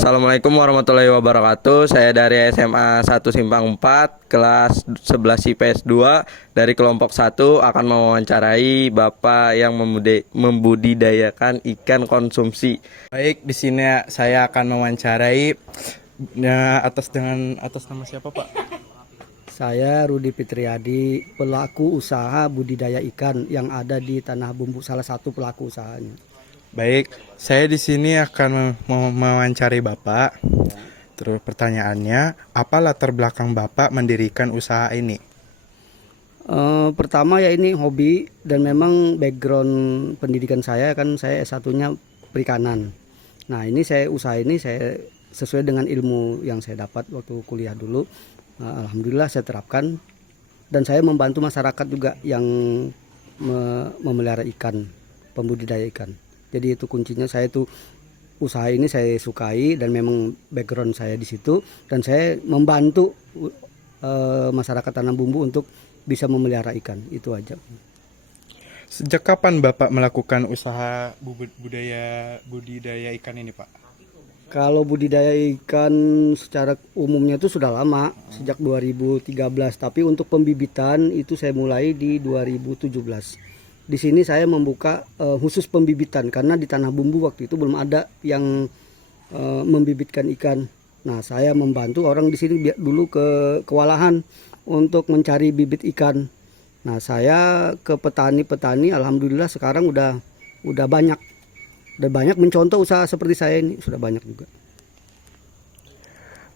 Assalamualaikum warahmatullahi wabarakatuh. Saya dari SMA 1 Simpang 4, kelas 11 IPS 2 dari kelompok 1 akan mewawancarai Bapak yang membudidayakan ikan konsumsi. Baik, di sini saya akan mewawancarai atas nama siapa, Pak? Saya Rudi Fitriadi, pelaku usaha budidaya ikan yang ada di Tanah Bumbu, salah satu pelaku usahanya. Baik, saya di sini akan mewawancarai Bapak. Terus pertanyaannya, apa latar belakang Bapak mendirikan usaha ini? Pertama ya ini hobi dan memang background pendidikan saya kan saya S1-nya perikanan. Nah ini usaha ini saya sesuai dengan ilmu yang saya dapat waktu kuliah dulu. Alhamdulillah saya terapkan dan saya membantu masyarakat juga yang memelihara ikan, pembudidaya ikan. Jadi itu kuncinya, saya tuh usaha ini saya sukai dan memang background saya di situ dan saya membantu masyarakat Tanah Bumbu untuk bisa memelihara ikan, itu aja. Sejak kapan Bapak melakukan usaha budidaya ikan ini, Pak? Kalau budidaya ikan secara umumnya itu sudah lama, sejak 2013, tapi untuk pembibitan itu saya mulai di 2017. Di sini saya membuka khusus pembibitan karena di Tanah Bumbu waktu itu belum ada yang membibitkan ikan. Nah, saya membantu orang di sini dulu kewalahan untuk mencari bibit ikan. Nah, saya ke petani-petani, alhamdulillah sekarang udah banyak. Udah banyak mencontoh usaha seperti saya ini, sudah banyak juga.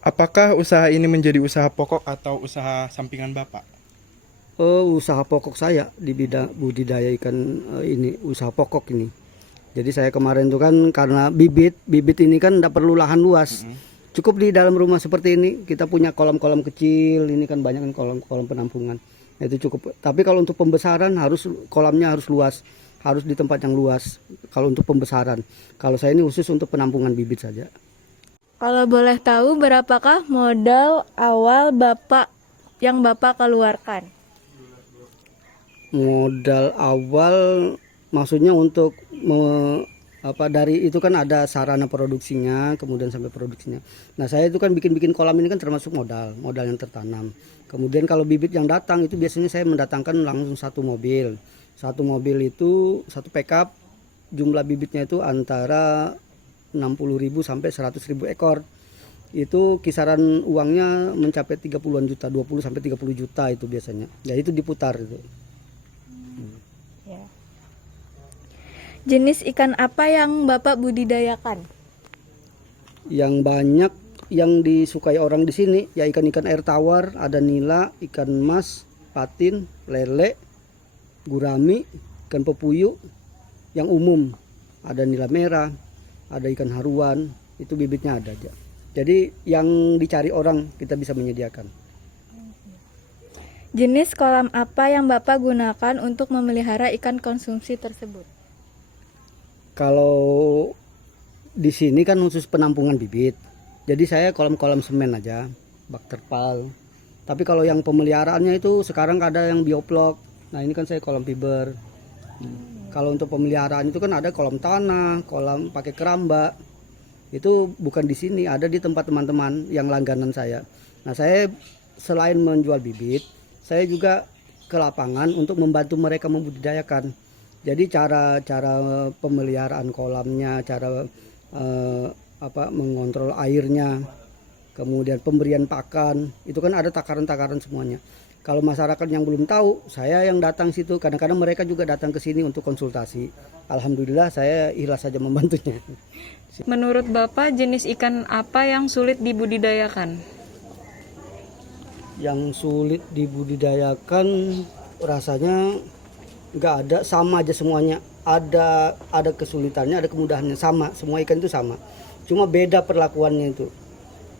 Apakah usaha ini menjadi usaha pokok atau usaha sampingan Bapak? Usaha pokok saya di bidang budidaya ikan ini, usaha pokok ini. Jadi saya kemarin tuh kan karena bibit ini kan tidak perlu lahan luas. Cukup di dalam rumah seperti ini kita punya kolam-kolam kecil, ini kan banyak kan kolam-kolam penampungan. Itu cukup. Tapi kalau untuk pembesaran kolamnya harus luas, harus di tempat yang luas. Kalau untuk pembesaran, kalau saya ini khusus untuk penampungan bibit saja. Kalau boleh tahu berapakah modal awal yang Bapak keluarkan? Modal awal maksudnya untuk dari itu kan ada sarana produksinya, kemudian sampai produksinya. Nah saya itu kan bikin kolam ini kan termasuk modal yang tertanam. Kemudian kalau bibit yang datang itu biasanya saya mendatangkan langsung satu mobil itu satu pickup, jumlah bibitnya itu antara 60.000 sampai 100.000 ekor. Itu kisaran uangnya mencapai 30-an juta, 20 sampai 30 juta itu biasanya. Ya itu diputar itu. Jenis ikan apa yang Bapak budidayakan? Yang banyak yang disukai orang di sini ya ikan-ikan air tawar, ada nila, ikan mas, patin, lele, gurami, ikan pepuyu. Yang umum ada nila merah, ada ikan haruan, itu bibitnya ada aja. Jadi yang dicari orang kita bisa menyediakan. Jenis kolam apa yang Bapak gunakan untuk memelihara ikan konsumsi tersebut? Kalau di sini kan khusus penampungan bibit. Jadi saya kolam-kolam semen aja, bak terpal. Tapi kalau yang pemeliharaannya itu sekarang ada yang bioplok. Nah, ini kan saya kolam fiber. Kalau untuk pemeliharaan itu kan ada kolam tanah, kolam pakai keramba. Itu bukan di sini, ada di tempat teman-teman yang langganan saya. Nah, saya selain menjual bibit, saya juga ke lapangan untuk membantu mereka membudidayakan. Jadi cara pemeliharaan kolamnya, cara mengontrol airnya, kemudian pemberian pakan, itu kan ada takaran-takaran semuanya. Kalau masyarakat yang belum tahu, saya yang datang situ. Kadang-kadang mereka juga datang ke sini untuk konsultasi. Alhamdulillah saya ikhlas saja membantunya. Menurut Bapak, jenis ikan apa yang sulit dibudidayakan? Yang sulit dibudidayakan rasanya nggak ada, sama aja semuanya. Ada kesulitannya, ada kemudahannya, sama. Semua ikan itu sama. Cuma beda perlakuannya itu.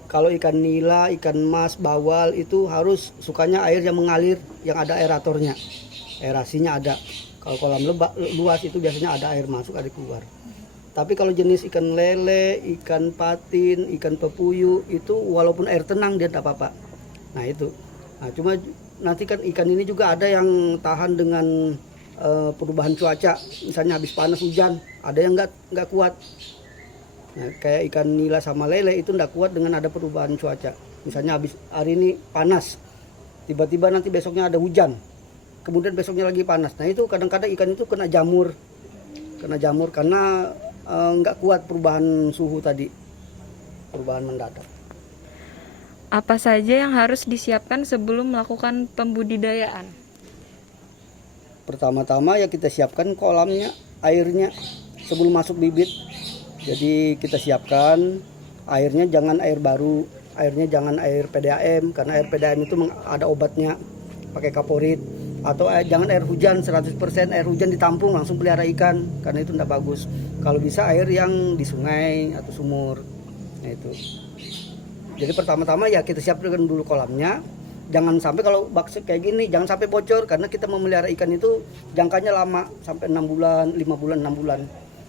Kalau ikan nila, ikan mas, bawal itu harus sukanya air yang mengalir, yang ada aeratornya. Aerasinya ada. Kalau kolam luas itu biasanya ada air masuk, ada keluar. Tapi kalau jenis ikan lele, ikan patin, ikan pepuyu itu walaupun air tenang dia tidak apa-apa. Nah itu. Nah, cuma nanti kan ikan ini juga ada yang tahan dengan perubahan cuaca. Misalnya habis panas hujan, ada yang nggak kuat. Nah, kayak ikan nila sama lele itu tidak kuat dengan ada perubahan cuaca. Misalnya habis hari ini panas, tiba-tiba nanti besoknya ada hujan, kemudian besoknya lagi panas. Nah itu kadang-kadang ikan itu kena jamur karena nggak kuat perubahan suhu tadi, perubahan mendadak. Apa saja yang harus disiapkan sebelum melakukan pembudidayaan? Pertama-tama ya kita siapkan kolamnya, airnya sebelum masuk bibit. Jadi kita siapkan airnya, jangan air baru, airnya jangan air PDAM karena air PDAM itu ada obatnya, pakai kaporit. Atau jangan air hujan 100%, air hujan ditampung langsung pelihara ikan karena itu tidak bagus. Kalau bisa air yang di sungai atau sumur. Nah itu. Jadi pertama-tama ya kita siapkan dulu kolamnya. Jangan sampai kalau bakso kayak gini jangan sampai bocor karena kita memelihara ikan itu jangkanya lama sampai 6 bulan, 5 bulan, 6 bulan.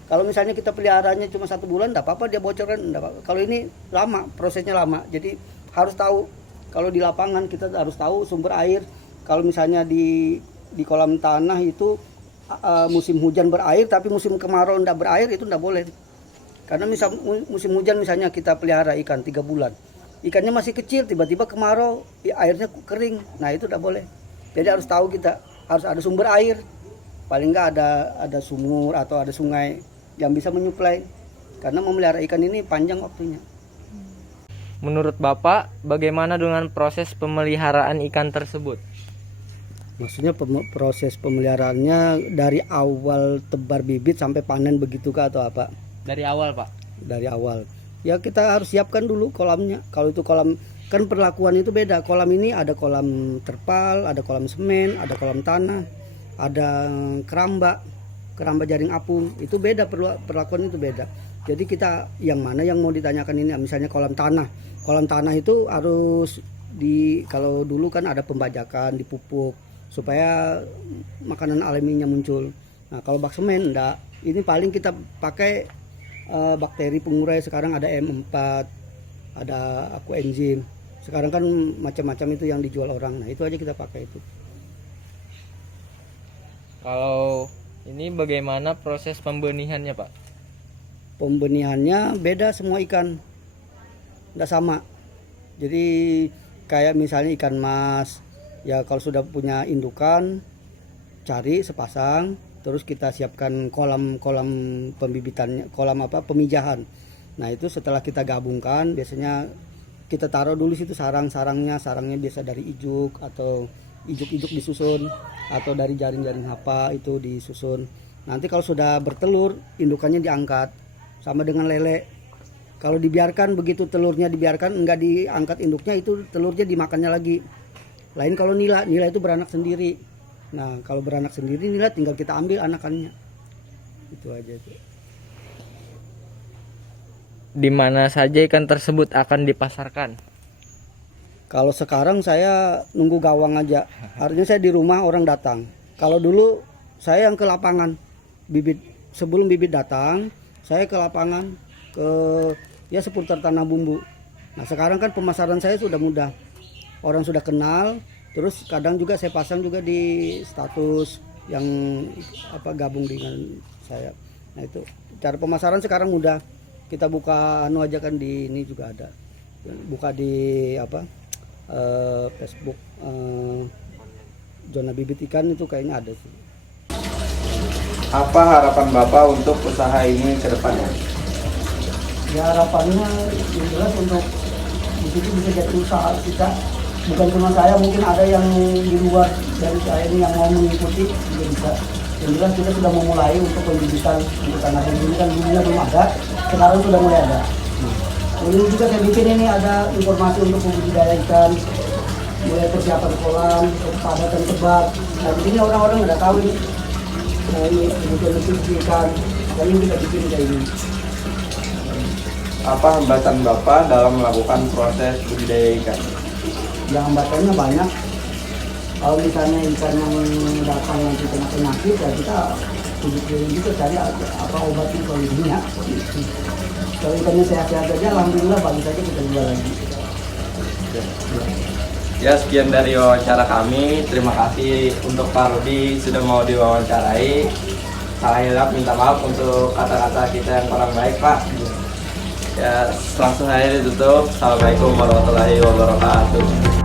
Kalau misalnya kita peliharanya cuma 1 bulan enggak apa-apa dia bocor kan, enggak apa-apa. Kalau ini lama, prosesnya lama. Jadi harus tahu kalau di lapangan kita harus tahu sumber air. Kalau misalnya di kolam tanah itu musim hujan berair tapi musim kemarau enggak berair itu enggak boleh. Karena musim hujan misalnya kita pelihara ikan 3 bulan. Ikannya masih kecil, tiba-tiba kemarau, ya airnya kering. Nah, itu tidak boleh. Jadi harus tahu kita harus ada sumber air. Paling nggak ada sumur atau ada sungai yang bisa menyuplai. Karena memelihara ikan ini panjang waktunya. Menurut Bapak, bagaimana dengan proses pemeliharaan ikan tersebut? Maksudnya proses pemeliharaannya dari awal tebar bibit sampai panen begitu kah atau apa? Dari awal, Pak. Dari awal. Ya kita harus siapkan dulu kolamnya. Kalau itu kolam, kan perlakuan itu beda. Kolam ini ada kolam terpal, ada kolam semen, ada kolam tanah, ada keramba jaring apung. Itu beda, perlakuan itu beda. Jadi kita yang mana yang mau ditanyakan ini, misalnya kolam tanah. Kolam tanah itu harus kalau dulu kan ada pembajakan, dipupuk supaya makanan alaminya muncul. Nah kalau bak semen enggak. Ini paling kita pakai bakteri pengurai. Sekarang ada M4, ada aku enzim. Sekarang kan macam-macam itu yang dijual orang. Nah itu aja kita pakai itu. Kalau ini bagaimana proses pembenihannya, Pak? Pembenihannya beda semua ikan, nggak sama. Jadi kayak misalnya ikan mas, ya kalau sudah punya indukan, cari sepasang. Terus kita siapkan kolam pembibitannya, pemijahan. Nah itu setelah kita gabungkan, biasanya kita taruh dulu situ sarangnya biasa dari ijuk atau ijuk disusun, atau dari jaring-jaring hapa itu disusun. Nanti kalau sudah bertelur, indukannya diangkat, sama dengan lele. Kalau dibiarkan begitu telurnya dibiarkan, enggak diangkat induknya, itu telurnya dimakannya lagi. Lain kalau nila itu beranak sendiri. Nah kalau beranak sendiri nila tinggal kita ambil anakannya, itu aja itu. Di mana saja ikan tersebut akan dipasarkan? Kalau sekarang saya nunggu gawang aja, artinya saya di rumah orang datang. Kalau dulu saya yang ke lapangan, sebelum bibit datang saya ke lapangan, ya seputar tanah bumbu. Nah sekarang kan pemasaran saya sudah mudah, orang sudah kenal. Terus kadang juga saya pasang juga di status yang gabung dengan saya. Nah itu cara pemasaran sekarang mudah. Kita buka aja kan di ini juga ada. Buka di Facebook zona bibit ikan itu kayaknya ada sih. Apa harapan Bapak untuk usaha ini ke depannya? Ya harapannya jelas untuk di situ bisa jadi usaha kita. Bukan cuma saya, mungkin ada yang di luar dari saya ini yang mau mengikuti juga bisa. Yang jelas kita sudah memulai untuk pembibitan untuk tanah ini kan dulunya belum ada, sekarang sudah mulai ada. Ini juga saya bikin ini ada informasi untuk pembudidaya ikan, mulai persiapan kolam, kepadatan tebak. Nah di sini orang-orang nggak tahu ini. Nah ini betul-betul ikan, dan ini kita bikin kayak ini. Apa hambatan Bapak dalam melakukan proses budidaya ikan? Ya hambatannya banyak. Kalau misalnya ikan yang datang nanti kena penyakit, ya kita uji juga cari apa obatnya kalau minyak. Kalau ikannya sehat-sehat aja, alhamdulillah bagus saja kita jual lagi. Ya sekian dari wawancara kami. Terima kasih untuk Pak Rudi sudah mau diwawancarai. Salah hilap minta maaf untuk kata-kata kita yang kurang baik, Pak. Ya, langsung aja ditutup. Assalamualaikum warahmatullahi wabarakatuh.